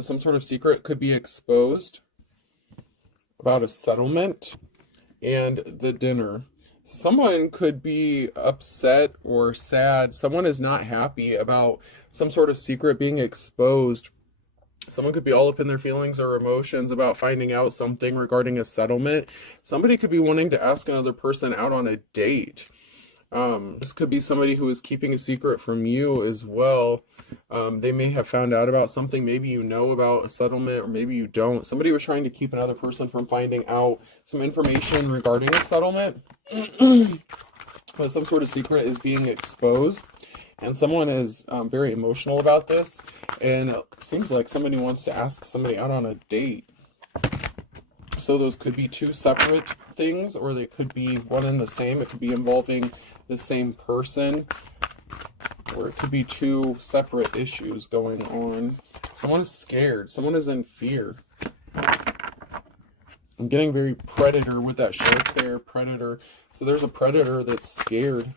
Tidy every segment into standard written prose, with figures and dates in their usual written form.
Some sort of secret could be exposed about a settlement and the dinner. Someone could be upset or sad. Someone is not happy about some sort of secret being exposed. Someone could be all up in their feelings or emotions about finding out something regarding a settlement. Somebody could be wanting to ask another person out on a date. This could be somebody who is keeping a secret from you as well. They may have found out about something. Maybe you know about a settlement, or maybe you don't. Somebody was trying to keep another person from finding out some information regarding a settlement. But some sort of secret is being exposed. And someone is very emotional about this. And it seems like somebody wants to ask somebody out on a date. So those could be two separate things, or they could be one and the same. It could be involving the same person, or it could be two separate issues going on. Someone is scared. Someone is in fear. I'm getting very predator with that shark there, predator. So there's a predator that's scared,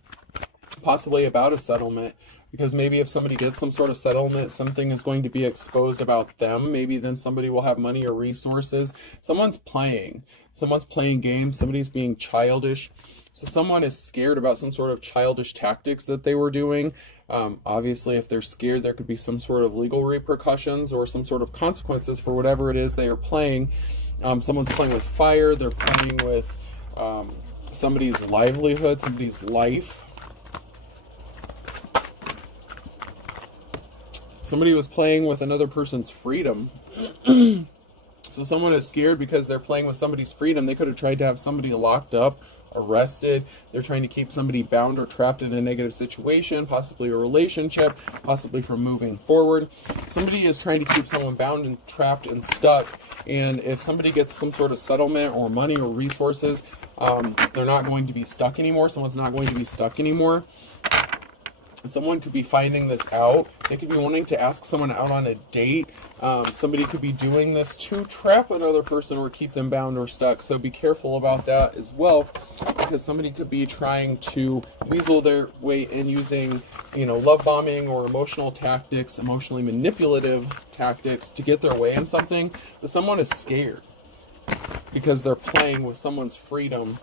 possibly about a settlement, because maybe if somebody gets some sort of settlement, something is going to be exposed about them. Maybe then somebody will have money or resources. Someone's playing games. Somebody's being childish. So someone is scared about some sort of childish tactics that they were doing. Obviously, if they're scared, there could be some sort of legal repercussions or some sort of consequences for whatever it is they are playing. Someone's playing with fire. They're playing with somebody's livelihood, somebody's life. Somebody was playing with another person's freedom. So someone is scared because they're playing with somebody's freedom. They could have tried to have somebody locked up, arrested. They're trying to keep somebody bound or trapped in a negative situation, possibly a relationship, possibly from moving forward. Somebody is trying to keep someone bound and trapped and stuck. And if somebody gets some sort of settlement or money or resources, they're not going to be stuck anymore. Someone's not going to be stuck anymore. And someone could be finding this out. They could be wanting to ask someone out on a date. Somebody could be doing this to trap another person or keep them bound or stuck. So be careful about that as well, because somebody could be trying to weasel their way in using, love bombing or emotional tactics, emotionally manipulative tactics to get their way in something. But someone is scared because they're playing with someone's freedom.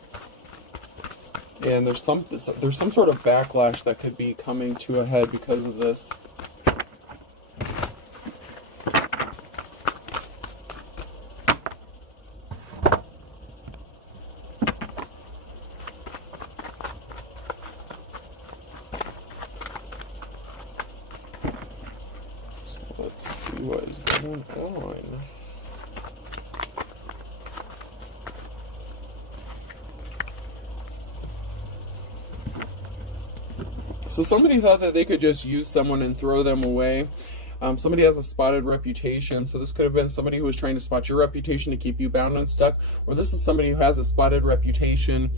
And there's some sort of backlash that could be coming to a head because of this. So let's see what is going on. So somebody thought that they could just use someone and throw them away. Somebody has a spotted reputation. So this could have been somebody who was trying to spot your reputation to keep you bound and stuck. Or this is somebody who has a spotted reputation.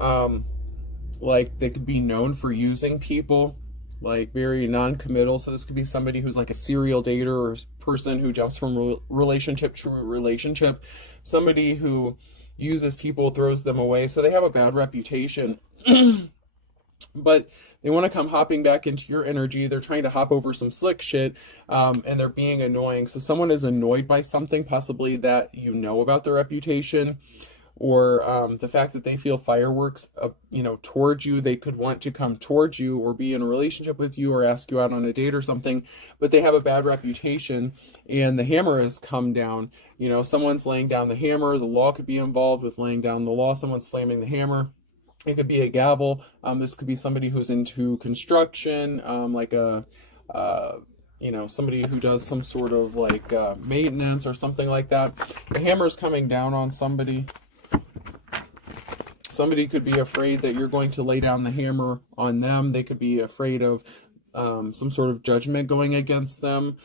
Like they could be known for using people, like very non-committal. So this could be somebody who's like a serial dater or person who jumps from relationship to relationship. Somebody who uses people, throws them away. So they have a bad reputation. But they want to come hopping back into your energy. They're trying to hop over some slick shit, and they're being annoying. So someone is annoyed by something, possibly that you know about their reputation, or the fact that they feel fireworks, towards you. They could want to come towards you or be in a relationship with you or ask you out on a date or something, but they have a bad reputation, and the hammer has come down. Someone's laying down the hammer. The law could be involved with laying down the law. Someone's slamming the hammer. It could be a gavel. This could be somebody who's into construction, somebody who does some sort of maintenance or something like that. The hammer's coming down on somebody. Somebody could be afraid that you're going to lay down the hammer on them. They could be afraid of some sort of judgment going against them.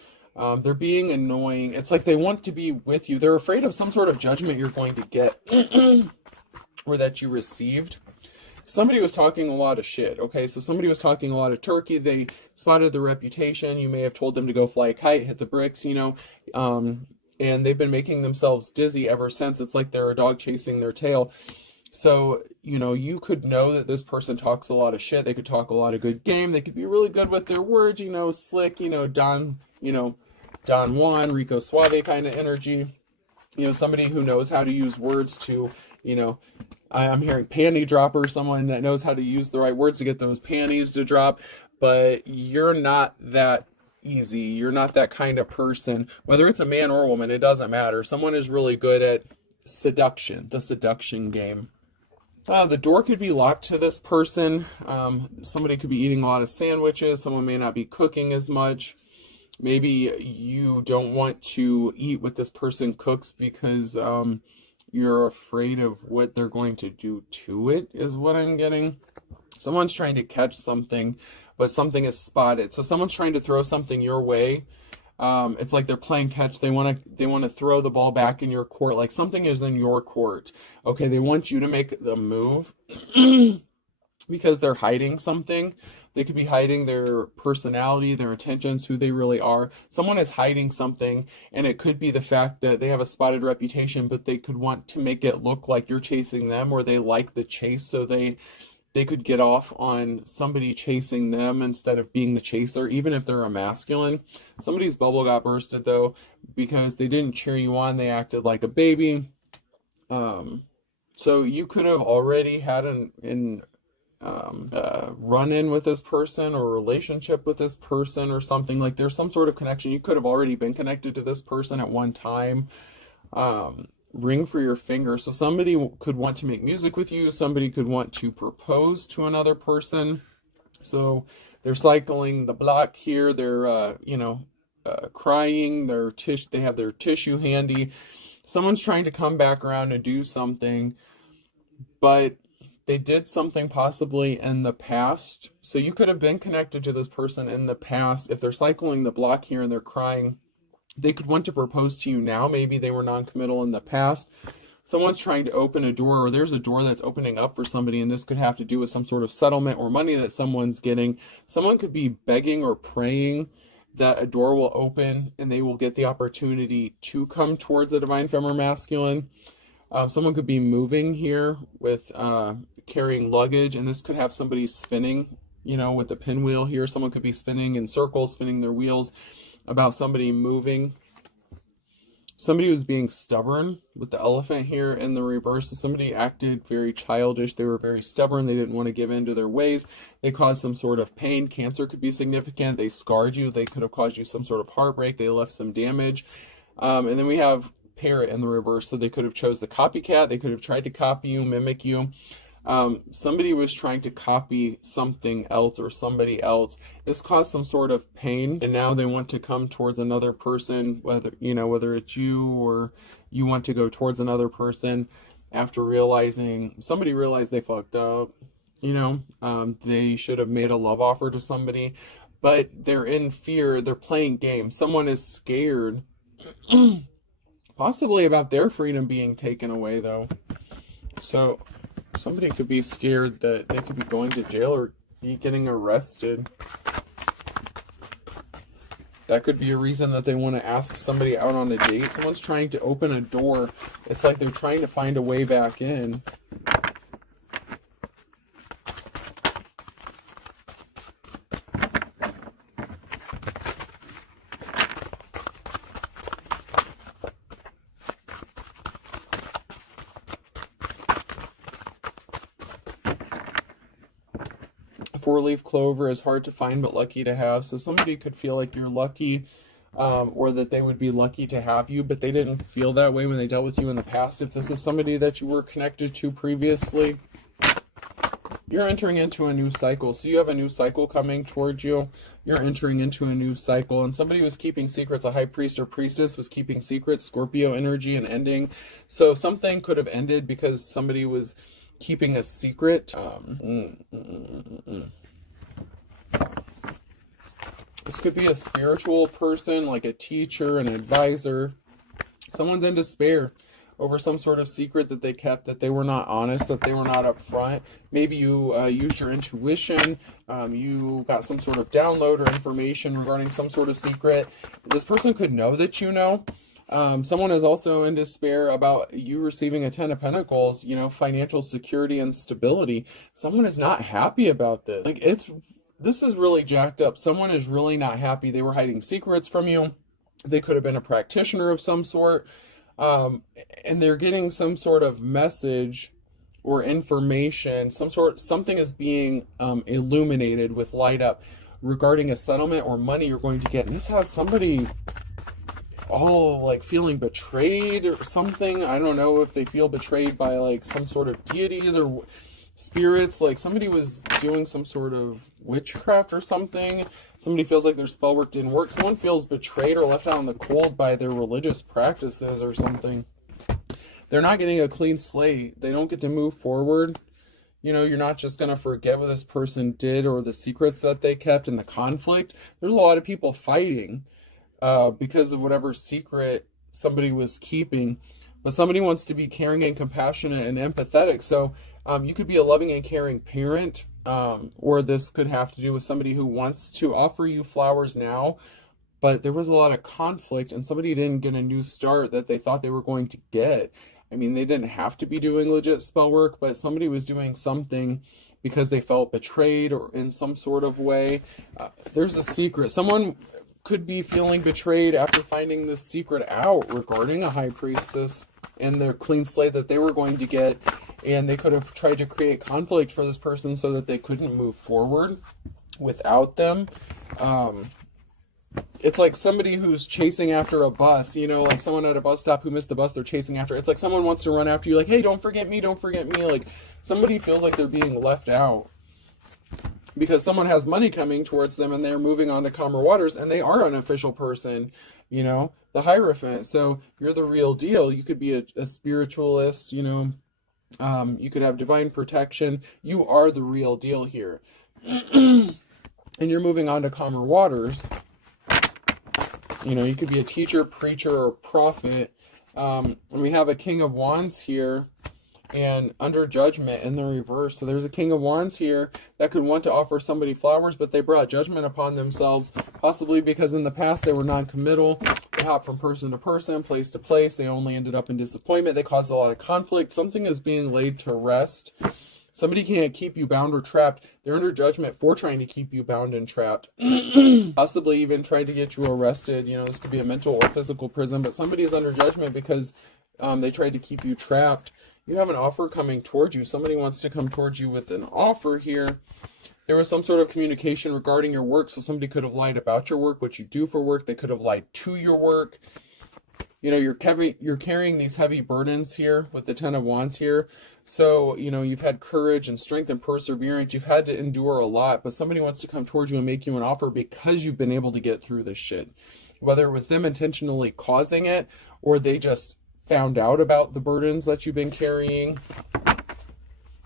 They're being annoying. It's like they want to be with you. They're afraid of some sort of judgment you're going to get or that you received. Somebody was talking a lot of shit, okay? So somebody was talking a lot of turkey. They spotted the reputation. You may have told them to go fly a kite, hit the bricks, and they've been making themselves dizzy ever since. It's like they're a dog chasing their tail. So, you could know that this person talks a lot of shit. They could talk a lot of good game. They could be really good with their words, slick, Don, Don Juan, Rico Suave kind of energy. You know, somebody who knows how to use words to, you know, I'm hearing panty dropper, someone that knows how to use the right words to get those panties to drop, but you're not that easy. You're not that kind of person. Whether it's a man or a woman, it doesn't matter. Someone is really good at seduction, the seduction game. The door could be locked to this person. Somebody could be eating a lot of sandwiches. Someone may not be cooking as much. Maybe you don't want to eat what this person cooks because you're afraid of what they're going to do to it, is what I'm getting. Someone's trying to catch something, but something is spotted. So someone's trying to throw something your way. It's like they're playing catch. They want to throw the ball back in your court. Like something is in your court. Okay, they want you to make the move because they're hiding something. They could be hiding their personality, their intentions, who they really are. Someone is hiding something, and it could be the fact that they have a spotted reputation, but they could want to make it look like you're chasing them, or they like the chase, so they could get off on somebody chasing them instead of being the chaser, even if they're a masculine. Somebody's bubble got bursted, though, because they didn't cheer you on. They acted like a baby. So you could have already had run-in with this person or relationship with this person or something. Like there's some sort of connection. You could have already been connected to this person at one time. Ring for your finger. So somebody could want to make music with you. Somebody could want to propose to another person. So they're cycling the block here. They're, crying. They have their tissue handy. Someone's trying to come back around and do something, but they did something possibly in the past. So you could have been connected to this person in the past. If they're cycling the block here and they're crying, they could want to propose to you now. Maybe they were non-committal in the past. Someone's trying to open a door, or there's a door that's opening up for somebody, and this could have to do with some sort of settlement or money that someone's getting. Someone could be begging or praying that a door will open and they will get the opportunity to come towards a divine feminine masculine. Someone could be moving here with carrying luggage, and this could have somebody spinning, with the pinwheel here. Someone could be spinning in circles, spinning their wheels about somebody moving. Somebody was being stubborn with the elephant here in the reverse. Somebody acted very childish. They were very stubborn. They didn't want to give in to their ways. They caused some sort of pain. Cancer could be significant. They scarred you. They could have caused you some sort of heartbreak. They left some damage. And then we have parrot in the reverse. So they could have chose the copycat. They could have tried to copy you, mimic you. Somebody was trying to copy something else or somebody else. This caused some sort of pain, and now they want to come towards another person, whether it's you or you want to go towards another person after somebody realized they fucked up. They should have made a love offer to somebody, but they're in fear. They're playing games. Someone is scared, possibly about their freedom being taken away, though. So somebody could be scared that they could be going to jail or be getting arrested. That could be a reason that they want to ask somebody out on a date. Someone's trying to open a door. It's like they're trying to find a way back in. Four-leaf clover is hard to find but lucky to have. So somebody could feel like you're lucky, or that they would be lucky to have you, but they didn't feel that way when they dealt with you in the past. If this is somebody that you were connected to previously, you're entering into a new cycle. So you have a new cycle coming towards you. You're entering into a new cycle, and somebody was keeping secrets. A high priest or priestess was keeping secrets. Scorpio energy and ending. So something could have ended because somebody was keeping a secret. This could be a spiritual person, like a teacher, an advisor. Someone's in despair over some sort of secret that they kept, that they were not honest, that they were not upfront. Maybe you used your intuition. You got some sort of download or information regarding some sort of secret. This person could know that you know. Someone is also in despair about you receiving a 10 of Pentacles, financial security and stability. Someone is not happy about this. This is really jacked up. Someone is really not happy. They were hiding secrets from you. They could have been a practitioner of some sort, and they're getting some sort of message or information, something is being illuminated with light up regarding a settlement or money you're going to get. And this has somebody all like feeling betrayed or something. I don't know if they feel betrayed by like some sort of deities or spirits, like somebody was doing some sort of witchcraft or something. Somebody feels like their spell work didn't work. Someone feels betrayed or left out in the cold by their religious practices or something. They're not getting a clean slate. They don't get to move forward. You know, you're not just going to forget what this person did or the secrets that they kept and the conflict. There's a lot of people fighting because of whatever secret somebody was keeping. But somebody wants to be caring and compassionate and empathetic. So you could be a loving and caring parent, or this could have to do with somebody who wants to offer you flowers now, but there was a lot of conflict and somebody didn't get a new start that they thought they were going to get. I mean, they didn't have to be doing legit spell work, but somebody was doing something because they felt betrayed or in some sort of way. There's a secret. Someone could be feeling betrayed after finding this secret out regarding a high priestess and their clean slate that they were going to get, and they could have tried to create conflict for this person so that they couldn't move forward without them. It's like somebody who's chasing after a bus, you know, like someone at a bus stop who missed the bus they're chasing after. It's like someone wants to run after you, like, hey, don't forget me, don't forget me. Like somebody feels like they're being left out because someone has money coming towards them and they're moving on to calmer waters, and they are an official person, you know, the Hierophant. So you're the real deal. You could be a spiritualist, you know, you could have divine protection. You are the real deal here. And you're moving on to calmer waters. You know, you could be a teacher, preacher, or prophet. And we have a King of Wands here and under judgment in the reverse. So there's a King of Wands here that could want to offer somebody flowers, but they brought judgment upon themselves, possibly because in the past they were non-committal. They hopped from person to person, place to place. They only ended up in disappointment. They caused a lot of conflict. Something is being laid to rest. Somebody can't keep you bound or trapped. They're under judgment for trying to keep you bound and trapped. Possibly even trying to get you arrested. You know, this could be a mental or physical prison, but somebody is under judgment because they tried to keep you trapped. You have an offer coming towards you. Somebody wants to come towards you with an offer here. There was some sort of communication regarding your work, so somebody could have lied about your work, what you do for work. They could have lied to your work. You know, you're carrying these heavy burdens here with the Ten of Wands here. So, you know, you've had courage and strength and perseverance. You've had to endure a lot, but somebody wants to come towards you and make you an offer because you've been able to get through this shit. Whether it was them intentionally causing it or they just found out about the burdens that you've been carrying.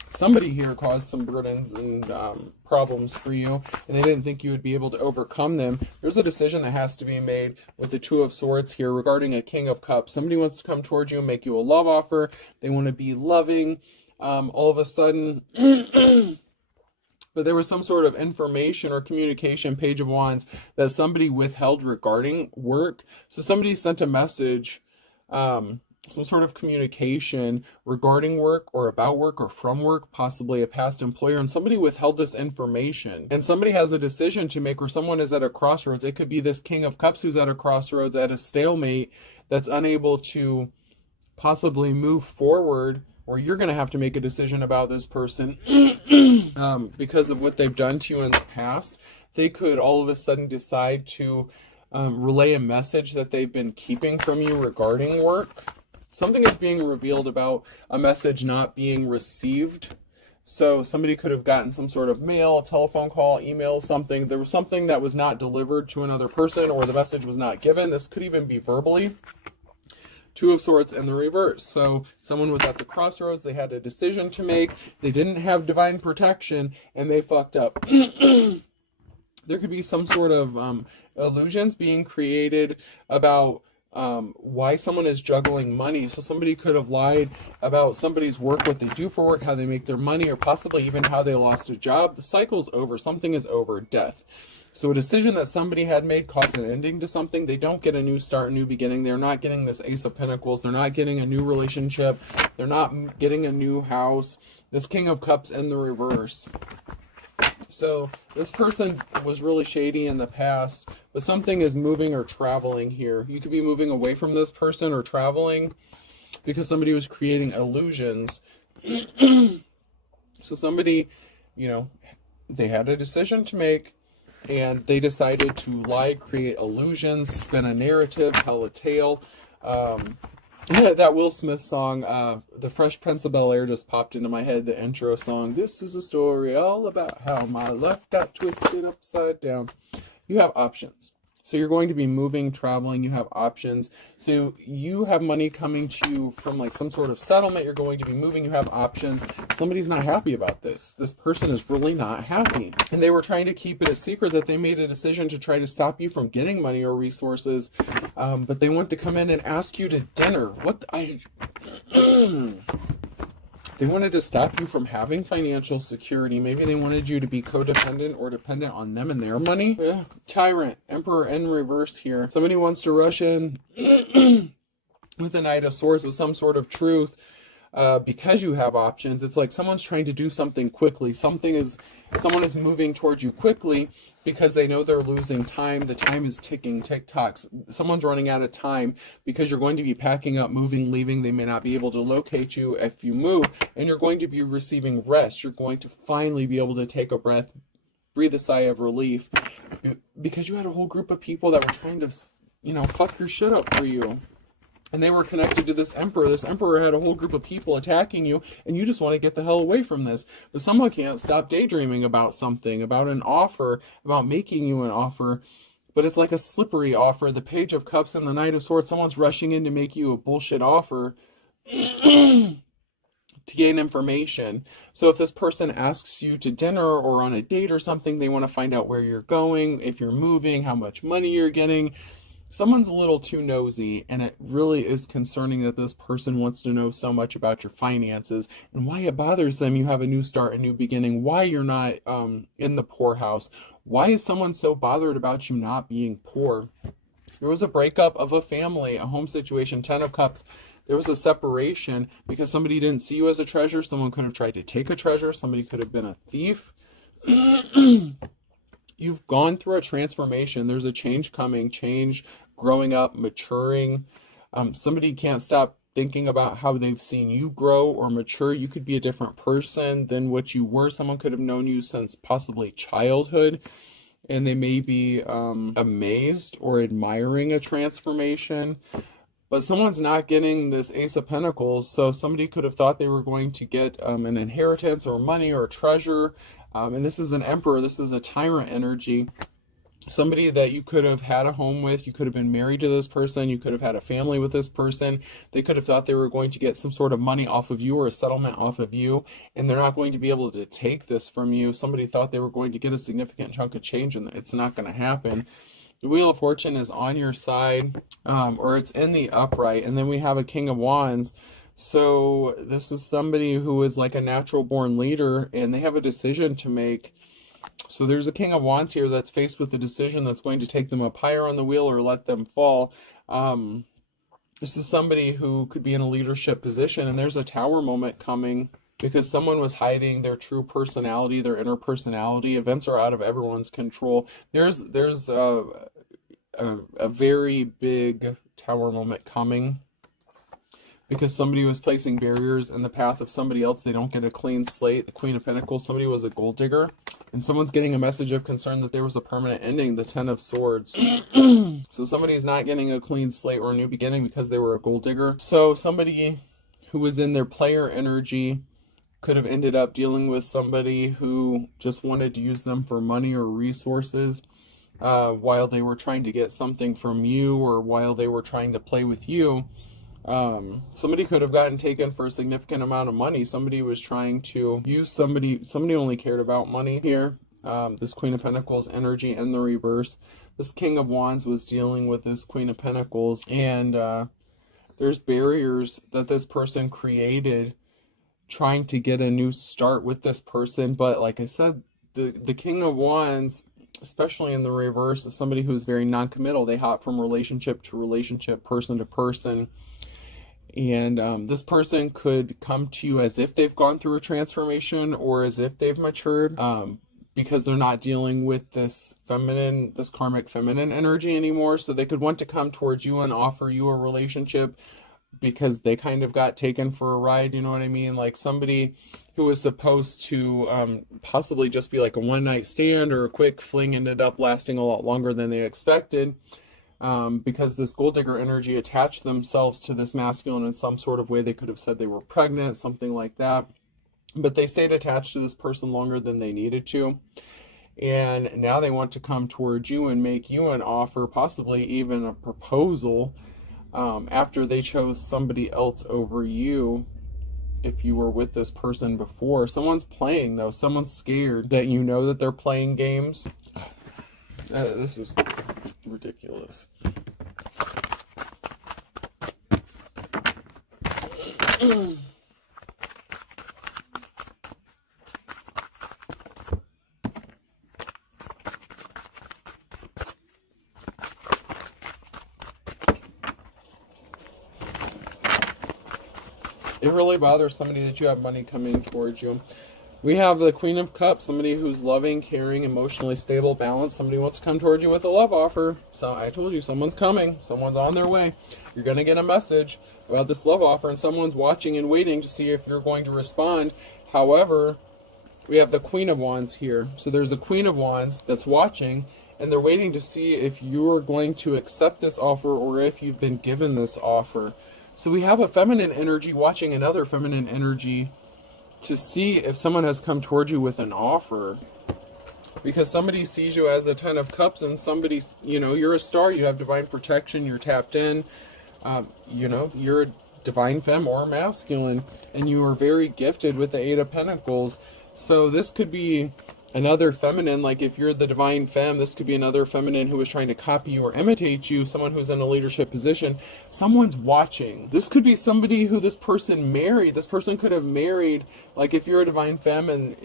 Somebody here caused some burdens and problems for you, and they didn't think you would be able to overcome them. There's a decision that has to be made with the Two of Swords here regarding a King of Cups. Somebody wants to come towards you and make you a love offer. They want to be loving. All of a sudden, but there was some sort of information or communication, Page of Wands, that somebody withheld regarding work. So somebody sent a message, some sort of communication regarding work or about work or from work, possibly a past employer, and somebody withheld this information. And somebody has a decision to make, or someone is at a crossroads. It could be this King of Cups who's at a crossroads, at a stalemate, that's unable to possibly move forward, or you're going to have to make a decision about this person because of what they've done to you in the past. They could all of a sudden decide to relay a message that they've been keeping from you regarding work. Something is being revealed about a message not being received. So somebody could have gotten some sort of mail, a telephone call, email, something. There was something that was not delivered to another person, or the message was not given. This could even be verbally. Two of Swords in the reverse. So someone was at the crossroads. They had a decision to make. They didn't have divine protection, and they fucked up. There could be some sort of illusions being created about why someone is juggling money. So somebody could have lied about somebody's work, what they do for work, how they make their money, or possibly even how they lost a job. The cycle's over. Something is over. Death. So a decision that somebody had made caused an ending to something. They don't get a new start, a new beginning. They're not getting this Ace of Pentacles. They're not getting a new relationship. They're not getting a new house. This King of Cups in the reverse. So this person was really shady in the past, but something is moving or traveling here. You could be moving away from this person or traveling because somebody was creating illusions. So somebody, you know, they had a decision to make, and they decided to lie, create illusions, spin a narrative, tell a tale. That Will Smith song, The Fresh Prince of Bel-Air, just popped into my head, the intro song. This is a story all about how my life got twisted upside down. You have options. So you're going to be moving, traveling, you have options. So you have money coming to you from like some sort of settlement, you're going to be moving, you have options. Somebody's not happy about this. This person is really not happy. And they were trying to keep it a secret that they made a decision to try to stop you from getting money or resources. But they want to come in and ask you to dinner. They wanted to stop you from having financial security. Maybe they wanted you to be codependent or dependent on them and their money. Yeah. Tyrant, Emperor in reverse here. Somebody wants to rush in with the Knight of Swords with some sort of truth because you have options. It's like someone's trying to do something quickly. Someone is moving towards you quickly because they know they're losing time. The time is ticking, tick-tocks. Someone's running out of time because you're going to be packing up, moving, leaving. They may not be able to locate you if you move, and you're going to be receiving rest. You're going to finally be able to take a breath, breathe a sigh of relief, because you had a whole group of people that were trying to, fuck your shit up for you. And they were connected to this emperor. This emperor had a whole group of people attacking you, and you just want to get the hell away from this. But someone can't stop daydreaming about something, about an offer, about making you an offer. But it's like a slippery offer. The Page of Cups and the Knight of Swords. Someone's rushing in to make you a bullshit offer to gain information. So if this person asks you to dinner or on a date or something, they want to find out where you're going, if you're moving, how much money you're getting. Someone's a little too nosy, and it really is concerning that this person wants to know so much about your finances and why it bothers them. You have a new start, a new beginning, why you're not in the poorhouse. Why is someone so bothered about you not being poor? There was a breakup of a family, a home situation, 10 of Cups. There was a separation because somebody didn't see you as a treasure. Someone could have tried to take a treasure. Somebody could have been a thief. You've gone through a transformation. There's a change coming, growing up, maturing. Somebody can't stop thinking about how they've seen you grow or mature. You could be a different person than what you were. Someone could have known you since possibly childhood, and they may be amazed or admiring a transformation. But someone's not getting this Ace of Pentacles, so somebody could have thought they were going to get an inheritance or money or treasure. And this is an Emperor, this is a tyrant energy. Somebody that you could have had a home with, you could have been married to this person, you could have had a family with this person. They could have thought they were going to get some sort of money off of you or a settlement off of you, and they're not going to be able to take this from you. Somebody thought they were going to get a significant chunk of change, and it's not going to happen. The Wheel of Fortune is on your side, or it's in the upright, and then we have a King of Wands. So this is somebody who is like a natural born leader, and they have a decision to make. So there's a King of Wands here that's faced with a decision that's going to take them up higher on the wheel or let them fall. This is somebody who could be in a leadership position, and there's a Tower moment coming because someone was hiding their true personality, their inner personality. Events are out of everyone's control. There's a very big Tower moment coming because somebody was placing barriers in the path of somebody else. They don't get a clean slate. The Queen of Pentacles, somebody was a gold digger, and someone's getting a message of concern that there was a permanent ending, the Ten of Swords. So somebody's not getting a clean slate or a new beginning because they were a gold digger. So somebody who was in their player energy could have ended up dealing with somebody who just wanted to use them for money or resources while they were trying to get something from you, or while they were trying to play with you. Somebody could have gotten taken for a significant amount of money. Somebody was trying to use somebody only cared about money here. This Queen of Pentacles energy in the reverse. This King of Wands was dealing with this Queen of Pentacles, and there's barriers that this person created trying to get a new start with this person. But like I said, the King of Wands, especially in the reverse, is somebody who's very non-committal. They hop from relationship to relationship, person to person. And this person could come to you as if they've gone through a transformation or as if they've matured. because they're not dealing with this karmic feminine energy anymore. So they could want to come towards you and offer you a relationship because they kind of got taken for a ride, you know what I mean? Like somebody who was supposed to possibly just be like a one-night stand or a quick fling ended up lasting a lot longer than they expected, because this gold digger energy attached themselves to this masculine in some sort of way. They could have said they were pregnant, something like that, but they stayed attached to this person longer than they needed to. And now they want to come towards you and make you an offer, possibly even a proposal, after they chose somebody else over you. If you were with this person before, someone's playing though. Someone's scared that you know that they're playing games. This is ridiculous. It really bothers somebody that you have money coming towards you. We have the Queen of Cups, somebody who's loving, caring, emotionally stable, balanced. Somebody wants to come towards you with a love offer. So I told you, someone's coming. Someone's on their way. You're going to get a message about this love offer, and someone's watching and waiting to see if you're going to respond. However, we have the Queen of Wands here. So there's a Queen of Wands that's watching, and they're waiting to see if you're going to accept this offer or if you've been given this offer. So we have a feminine energy watching another feminine energy to see if someone has come towards you with an offer. Because somebody sees you as a 10 of Cups, and somebody, you know, you're a star, you have divine protection, you're tapped in, you know, you're a divine femme or masculine, and you are very gifted with the 8 of Pentacles. So this could be another feminine, like if you're the divine femme, this could be another feminine who is trying to copy you or imitate you, someone who's in a leadership position. Someone's watching. This could be somebody who this person married. This person could have married, like if you're a divine femme and,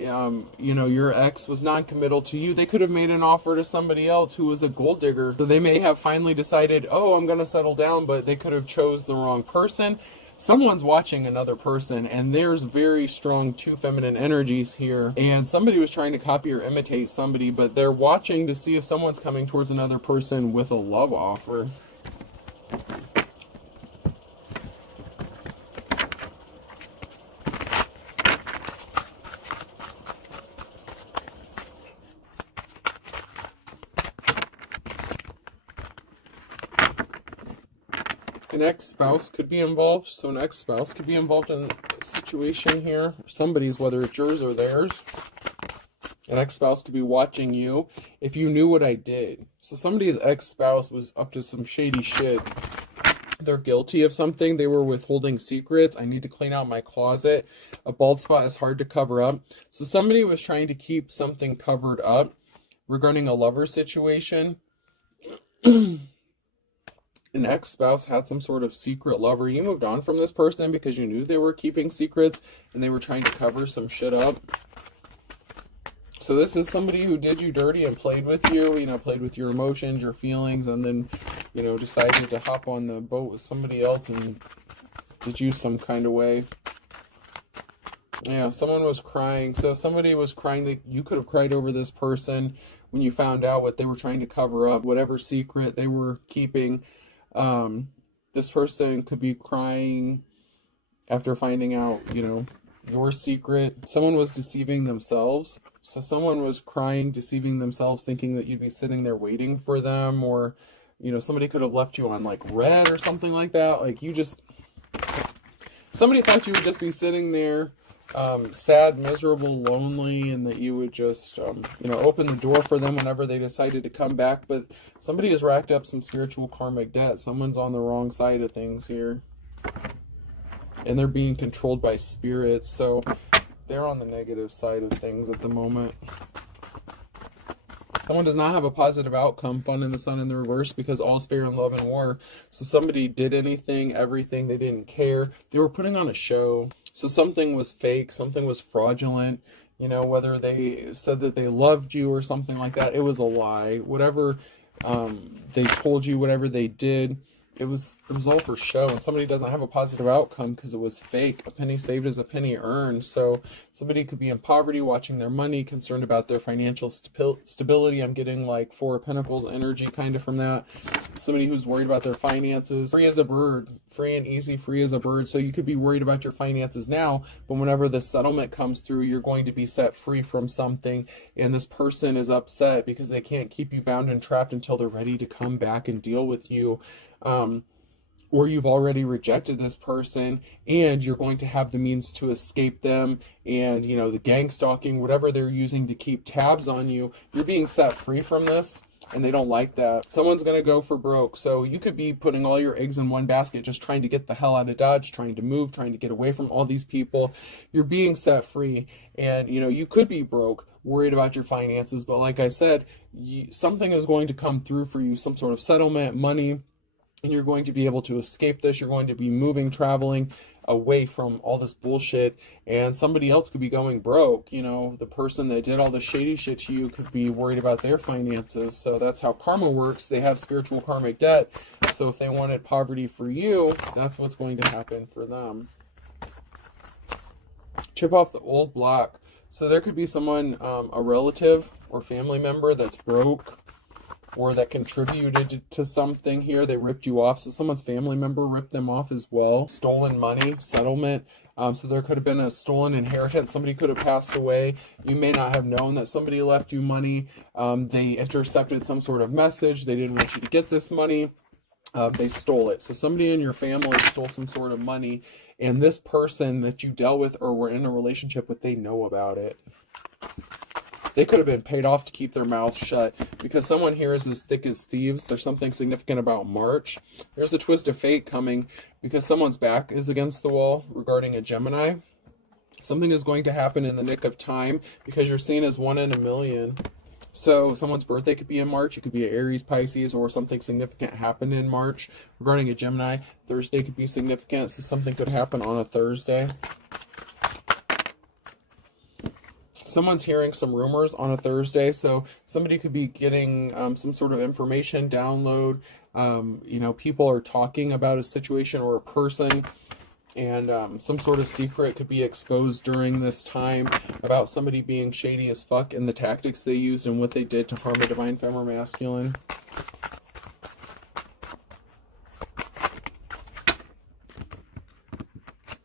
you know, your ex was non-committal to you, they could have made an offer to somebody else who was a gold digger. So they may have finally decided, oh, I'm going to settle down, but they could have chose the wrong person. Someone's watching another person, and there's very strong 2 feminine energies here, and somebody was trying to copy or imitate somebody, but they're watching to see if someone's coming towards another person with a love offer. An ex-spouse could be involved, so an ex-spouse could be involved in a situation here. Somebody's, whether it's yours or theirs. An ex-spouse could be watching you. If you knew what I did. So somebody's ex-spouse was up to some shady shit. They're guilty of something. They were withholding secrets. I need to clean out my closet. A bald spot is hard to cover up. So somebody was trying to keep something covered up regarding a lover situation. An ex-spouse had some sort of secret lover. You moved on from this person because you knew they were keeping secrets and they were trying to cover some shit up. So this is somebody who did you dirty and played with you, you know, played with your emotions, your feelings, and then, you know, decided to hop on the boat with somebody else and did you some kind of way. Yeah, someone was crying. So somebody was crying that you could have cried over this person when you found out what they were trying to cover up, whatever secret they were keeping. This person could be crying after finding out, you know, your secret. Someone was deceiving themselves. So someone was crying, deceiving themselves, thinking that you'd be sitting there waiting for them, or, you know, somebody could have left you on like red or something like that. Like somebody thought you would just be sitting there, sad, miserable, lonely, and that you would just, you know, open the door for them whenever they decided to come back. But somebody has racked up some spiritual karmic debt. Someone's on the wrong side of things here. And they're being controlled by spirits. So they're on the negative side of things at the moment. Someone does not have a positive outcome. Fun in the Sun in the reverse, because all's fair in love and war. So somebody did anything, everything. They didn't care. They were putting on a show. So something was fake. Something was fraudulent. You know, whether they said that they loved you or something like that, it was a lie. Whatever they told you, whatever they did, it was all for show, and somebody doesn't have a positive outcome because it was fake. A penny saved is a penny earned. So somebody could be in poverty, watching their money, concerned about their financial stability. I'm getting like Four of Pentacles energy kind of from that. Somebody who's worried about their finances. Free as a bird, free and easy, free as a bird. So you could be worried about your finances now, but whenever the settlement comes through, you're going to be set free from something, and this person is upset because they can't keep you bound and trapped until they're ready to come back and deal with you. Or you've already rejected this person and you're going to have the means to escape them, and you know, the gang stalking, whatever they're using to keep tabs on you, you're being set free from this, and they don't like that. Someone's going to go for broke. So you could be putting all your eggs in one basket, just trying to get the hell out of Dodge, trying to move, trying to get away from all these people. You're being set free, and you know, you could be broke, worried about your finances, but like I said, something is going to come through for you, some sort of settlement, money, and you're going to be able to escape this. You're going to be moving, traveling away from all this bullshit, and somebody else could be going broke. You know, the person that did all the shady shit to you could be worried about their finances. So that's how karma works. They have spiritual karmic debt. So if they wanted poverty for you, that's what's going to happen for them. Chip off the old block. So there could be someone, a relative or family member that's broke, or that contributed to something here. They ripped you off. So someone's family member ripped them off as well. Stolen money, settlement. So there could have been a stolen inheritance. Somebody could have passed away. You may not have known that somebody left you money. They intercepted some sort of message. They didn't want you to get this money. They stole it. So somebody in your family stole some sort of money, and this person that you dealt with or were in a relationship with, they know about it. They could have been paid off to keep their mouth shut, because someone here is as thick as thieves. There's something significant about March. There's a twist of fate coming because someone's back is against the wall regarding a Gemini. Something is going to happen in the nick of time because you're seen as 1 in a million. So someone's birthday could be in March. It could be an Aries, Pisces, or something significant happened in March regarding a Gemini. Thursday could be significant, so something could happen on a Thursday. Someone's hearing some rumors on a Thursday, so somebody could be getting some sort of information, download. You know, people are talking about a situation or a person, and some sort of secret could be exposed during this time about somebody being shady as fuck and the tactics they used and what they did to harm a divine femme or masculine.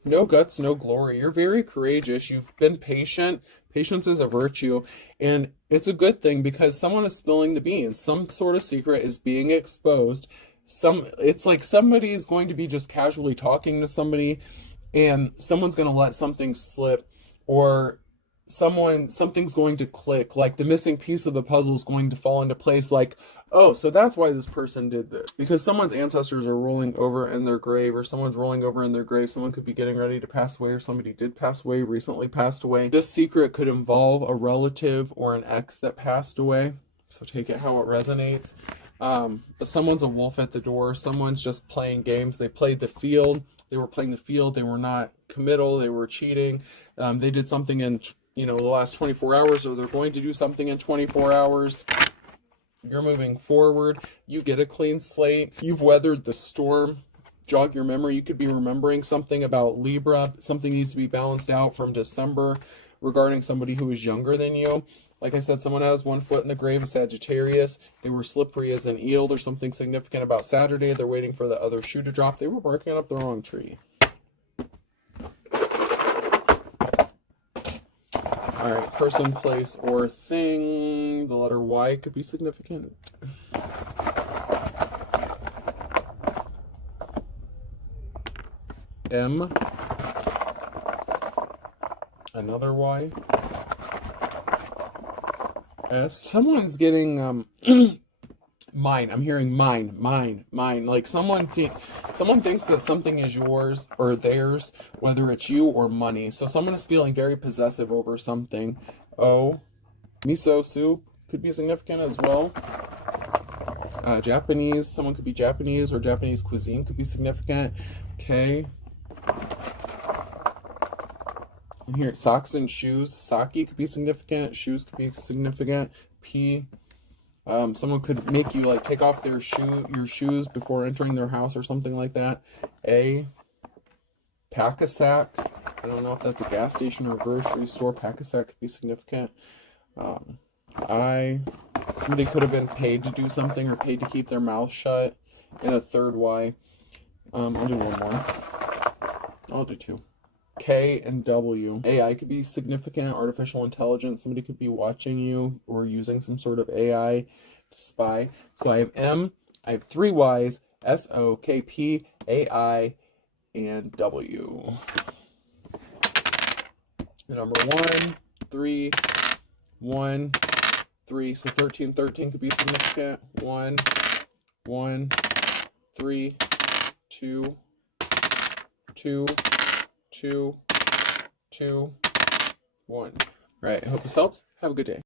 No guts, no glory. You're very courageous. You've been patient. Patience is a virtue, and it's a good thing because someone is spilling the beans. Some sort of secret is being exposed. It's like somebody is going to be just casually talking to somebody, and someone's going to let something slip, or something's going to click, like the missing piece of the puzzle is going to fall into place, like, oh, so that's why this person did this, because someone's ancestors are rolling over in their grave, or someone's rolling over in their grave. Someone could be getting ready to pass away, or somebody did pass away, recently passed away. This secret could involve a relative or an ex that passed away, so take it how it resonates. But someone's a wolf at the door. Someone's just playing games. They played the field. They were playing the field. They were not committal. They were cheating. They did something in the last 24 hours, or they're going to do something in 24 hours. You're moving forward. You get a clean slate. You've weathered the storm. Jog your memory. You could be remembering something about Libra. Something needs to be balanced out from December regarding somebody who is younger than you. Like I said, someone has 1 foot in the grave, a Sagittarius. They were slippery as an eel. There's something significant about Saturday. They're waiting for the other shoe to drop. They were barking up the wrong tree. All right, person, place, or thing. The letter Y could be significant. M. Another Y. S. Someone's getting mine. I'm hearing mine. Like someone thinks that something is yours or theirs, whether it's you or money. So someone is feeling very possessive over something. O. Miso soup could be significant as well. Japanese. Someone could be Japanese, or Japanese cuisine could be significant. K. And here, socks and shoes. Sake could be significant. Shoes could be significant. P. Someone could make you like take off your shoes before entering their house or something like that. A, pack a sack. I don't know if that's a gas station or a grocery store. Pack a sack could be significant. Somebody could have been paid to do something or paid to keep their mouth shut. And a third Y. I'll do one more. I'll do two. K and W. AI could be significant, artificial intelligence. Somebody could be watching you or using some sort of AI to spy. So I have M, I have three Y's, S, O, K, P, A, I, and W. The number 1, 3, 1, 3. So 13, 13 could be significant. 1, 1, 3, 2, 2, 2, 2, 1. All right, I hope this helps. Have a good day.